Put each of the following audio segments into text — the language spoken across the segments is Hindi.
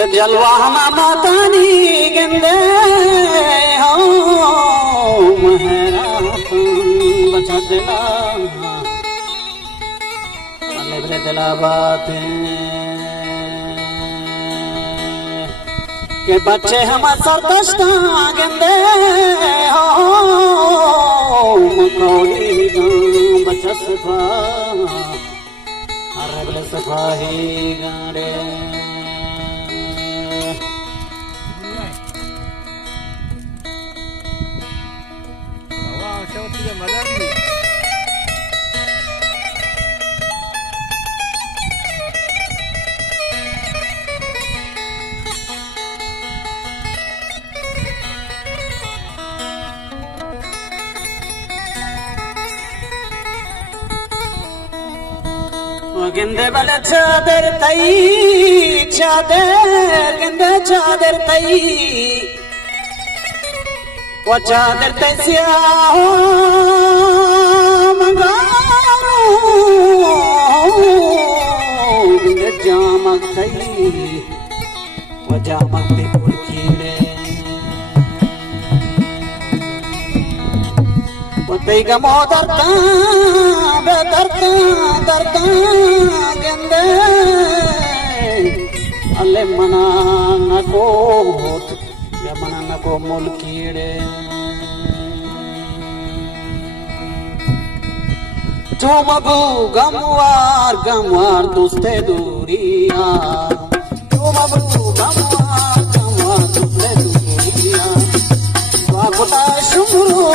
के जलवाना मातानी गेंदे हो महरा बचा दिला अले दिला बातें के बच्चे हम सरदस्ता गेंदे हो मकौड़ी बचा सफा अरगले सफा ही गाड़े गेंदे बले चादर तई चादर गेंदे चादर तई वो चादर तई सियाहो मंगारो गेंदे जामक तई वो जामक ते पुरकीले वो तई गमो दरता दरता गेंदे अले मना नको या मना नको मुल्कीड़े तुम अबू गमवार दोस्ते दूरिया तुम अबू गमवार दोस्ते दूरिया वाकुता शुमरू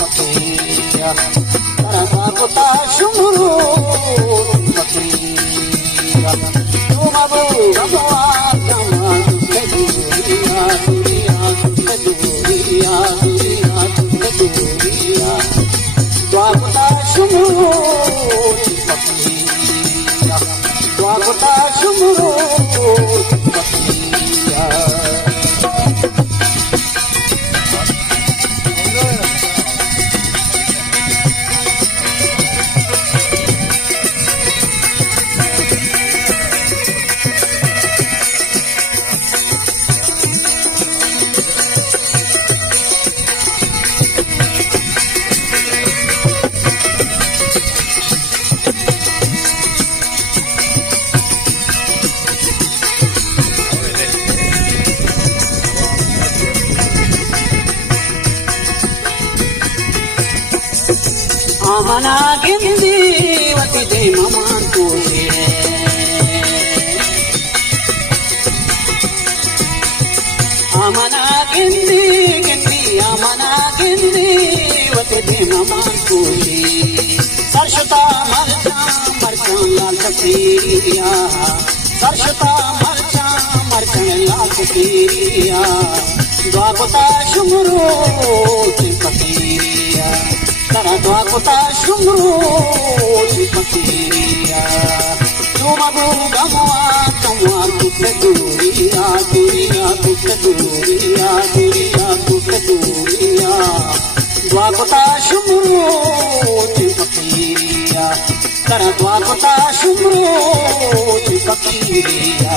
पतिया वाकुता शुमरू पतिया तुम अबू गमवार दोस्ते दूरिया दूरिया वाकुता शुमरू पतिया वाकुता शुमरू पतिया आमना गिंदी वती दे ममान तोरे आमना गिंदी आमना गिंदी वती दे ममान तोरे सरशता मरचा लाल सफीरिया सरशता मरचा लाल सफीरिया द्वारता शुमरो पतीरिया द्वारता शुमरो पतीरिया तुम अबू गमवार तुझसे दूरिया द्वारता शुमरो पतीरिया द्वारता शुमरो पतीरिया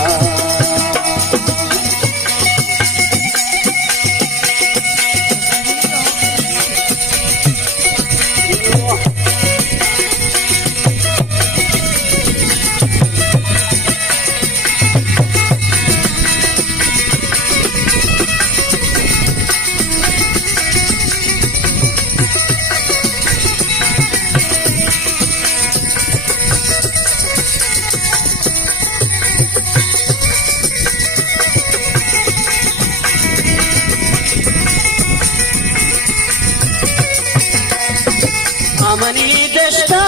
अमनी दस्ता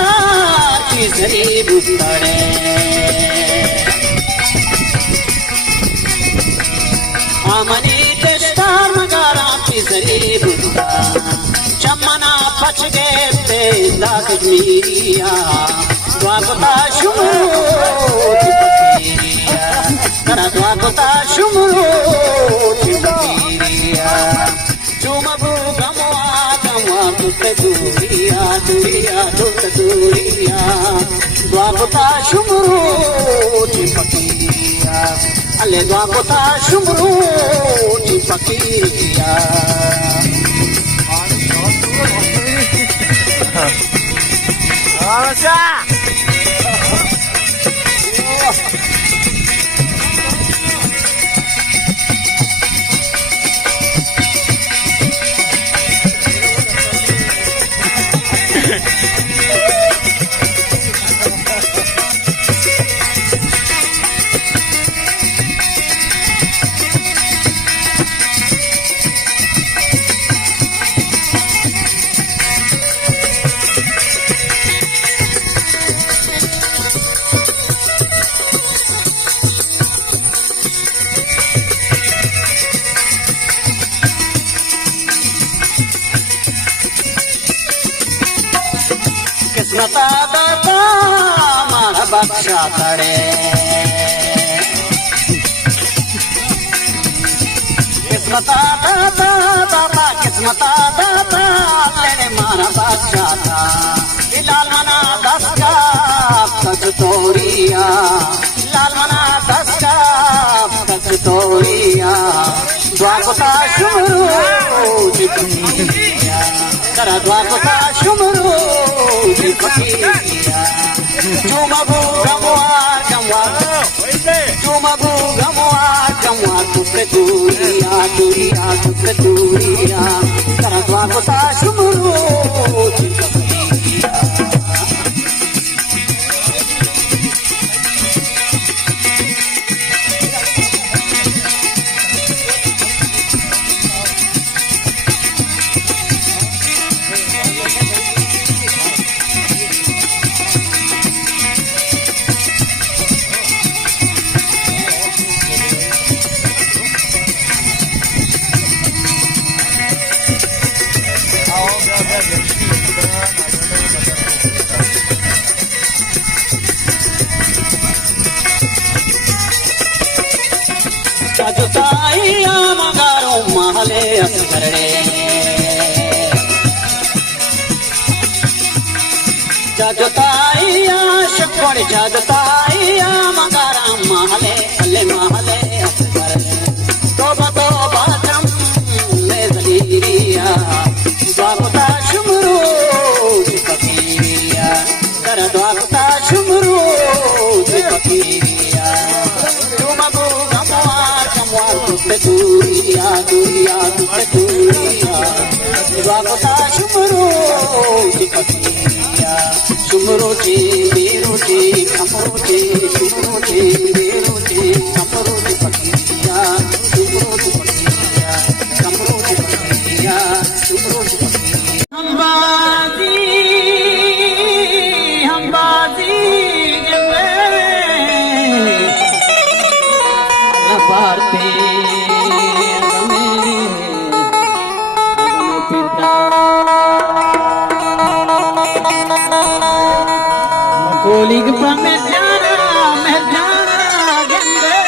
की सरी बुतड़े अमनी दस्ता मगारा की सरी बुता चमना पच गए पे लाख मीरिया द्वारता शुमरो द्वारता शुमरो तुम अबू गमवार तुझसे दूरिया द्वारता शुमरो पतिया alle dua kota Shumru di Pakiria. Kismata data mara baksha tare, kismata data kismata data lene mara baksha ta, ilal mana daska kachtoriya, ilal mana daska kachtoriya, dua kota Shumru di Pakiria, kara dua kota Shumru di Pakiria. Cuma buga muar tu keturia, turia tu keturia, kara dua kota Shumru di Pakiria. Jajutaiya magaro mahale asgare, jajutaiya shakwar jajutaiya magara mahale alle mahale asgare, toba toba jam le zaliriya, dua kota Shumru di Pakiria, kara dua kota Shumru di Pakiria. Turia, turia, turia, dua kota Shumru di Pakiria, Shumru di biru di Kamru di Shumru di biru di Kamru di Pakiria, Shumru di Pakiria, Kamru di Pakiria, Shumru di Pakiria. Hambazi, parte Kolig pramejana gande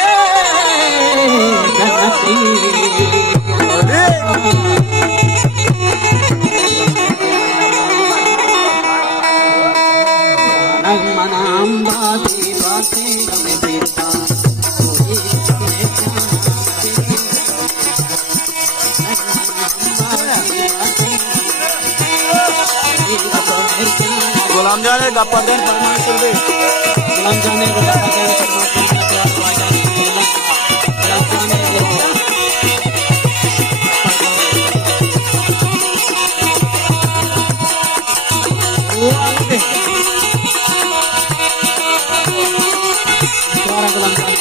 ganati nang manam bati bati game beta Gulam jane gappa den permission de gulam jane gappa den permission ka wajah gulam jane suara gulam jane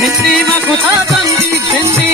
Hindi makuta tangi, Hindi